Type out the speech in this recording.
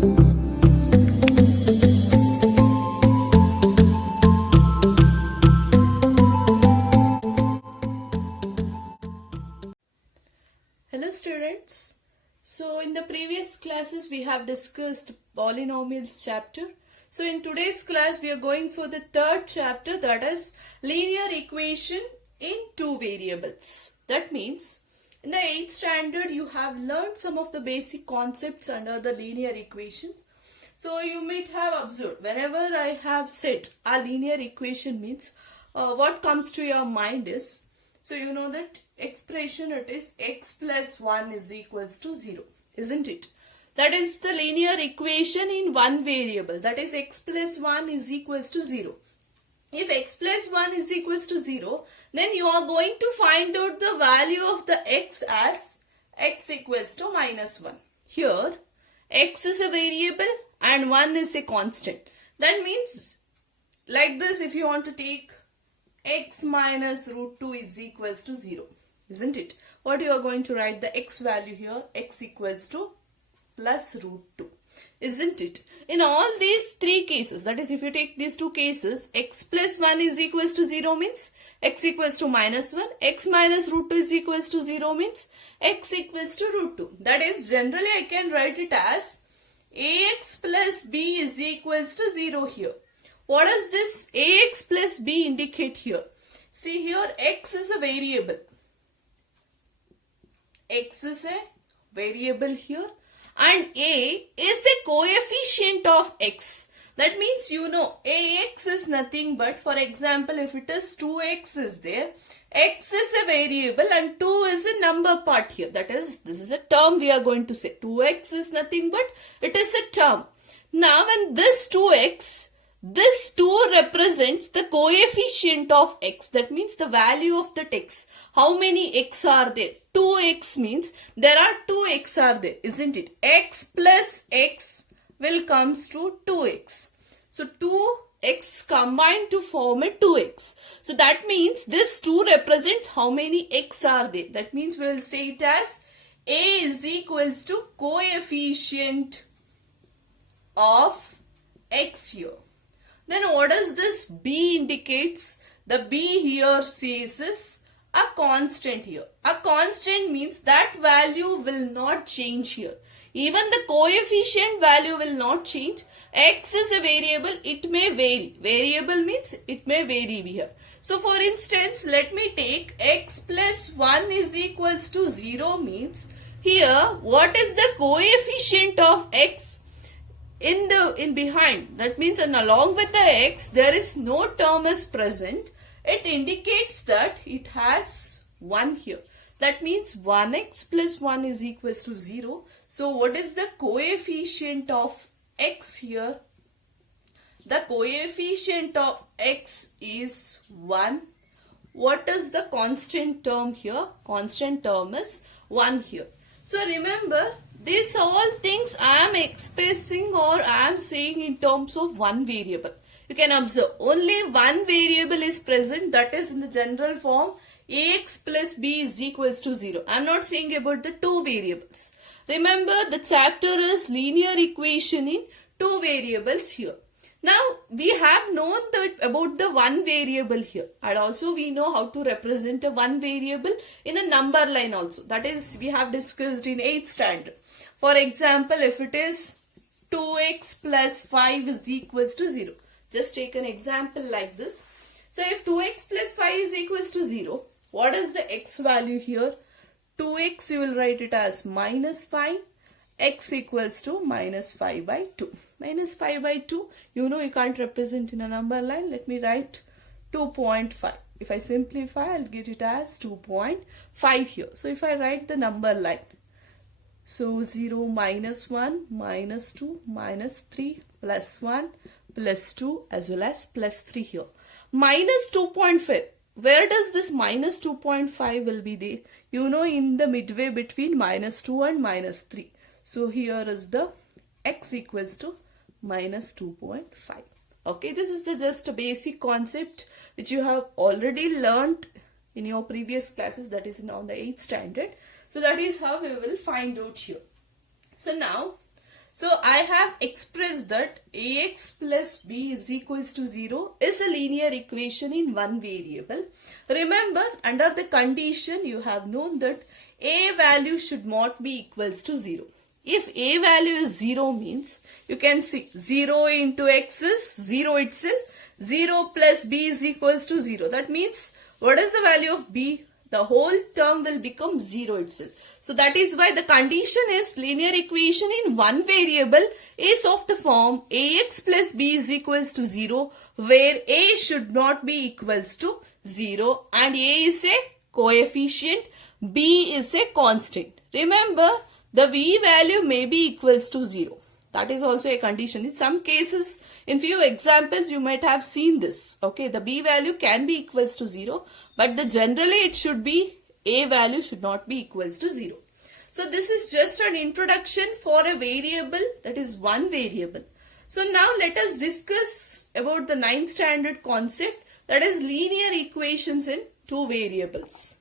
Hello students. So in the previous classes we have discussed polynomials chapter. So in today's class we are going for the third chapter, that is linear equation in two variables. That means in the 8th standard you have learned some of the basic concepts under the linear equations. So you might have observed whenever I have said a linear equation means what comes to your mind is, so you know that expression, it is x plus 1 is equals to 0, isn't it? That is the linear equation in one variable, that is x plus 1 is equals to 0. If x plus 1 is equals to 0, then you are going to find out the value of the x as x equals to minus 1. Here x is a variable and 1 is a constant. That means like this, if you want to take x minus root 2 is equals to 0, isn't it? What you are going to write the x value here, x equals to plus root 2, isn't it? In all these three cases, that is if you take these two cases, x plus 1 is equals to 0 means x equals to minus 1, x minus root 2 is equals to 0 means x equals to root 2. That is, generally I can write it as ax plus b is equals to 0 here. What does this ax plus b indicate here? See here, x is a variable. X is a variable here and a is a coefficient of x. That means you know ax is nothing but, for example, if it is 2x is there, x is a variable and 2 is a number part here. That is, this is a term we are going to say. 2x is nothing but it is a term. Now when this 2x, this 2 represents the coefficient of x. That means the value of that x. How many x are there? 2x means there are 2x are there, isn't it? X plus x will comes to 2x. So 2x combined to form a 2x. So that means this 2 represents how many x are there. That means we will say it as a is equals to coefficient of x here. Then what does this b indicates? The b here says is a constant here. A constant means that value will not change here. Even the coefficient value will not change. X is a variable, it may vary. Variable means it may vary here. So for instance, let me take x plus 1 is equals to 0 means here what is the coefficient of x? In behind, that means and along with the x there is no term is present. It indicates that it has 1 here. That means 1x plus 1 is equals to 0. So what is the coefficient of x here? The coefficient of x is 1. What is the constant term here? Constant term is 1 here. So remember, these all things I am expressing or I am saying in terms of one variable. You can observe only one variable is present, that is in the general form ax plus b is equals to 0. I am not saying about the two variables. Remember, the chapter is linear equation in two variables here. Now we have known that about the one variable here, and also we know how to represent a one variable in a number line also. That is, we have discussed in 8th standard. For example, if it is 2x plus 5 is equals to 0. Just take an example like this. So if 2x plus 5 is equals to 0, what is the x value here? 2x you will write it as minus 5, x equals to minus 5 by 2. Minus 5 by 2, you know you can't represent in a number line. Let me write 2.5. If I simplify, I'll get it as 2.5 here. So if I write the number line, so 0, minus 1, minus 2, minus 3, plus 1, plus 2 as well as plus 3 here. Minus 2.5. Where does this minus 2.5 will be there? You know, in the midway between minus 2 and minus 3. So here is the x equals to minus 2.5. Okay, this is the just a basic concept which you have already learnt in your previous classes, that is now the 8th standard. So that is how we will find out here. So now, So I have expressed that ax plus b is equals to 0 is a linear equation in one variable. Remember, under the condition you have known that a value should not be equals to 0. If a value is 0 means you can see 0 into x is 0 itself. 0 plus b is equals to 0. That means what is the value of b? The whole term will become 0 itself. So that is why the condition is linear equation in one variable is of the form ax plus b is equals to 0, where a should not be equals to 0 and a is a coefficient, b is a constant. Remember, the v value may be equals to 0. That is also a condition. In some cases, in few examples, you might have seen this. Okay, the b value can be equals to 0, but generally it should be a value should not be equals to 0. So this is just an introduction for a variable, that is one variable. So now let us discuss about the 9th standard concept, that is linear equations in two variables.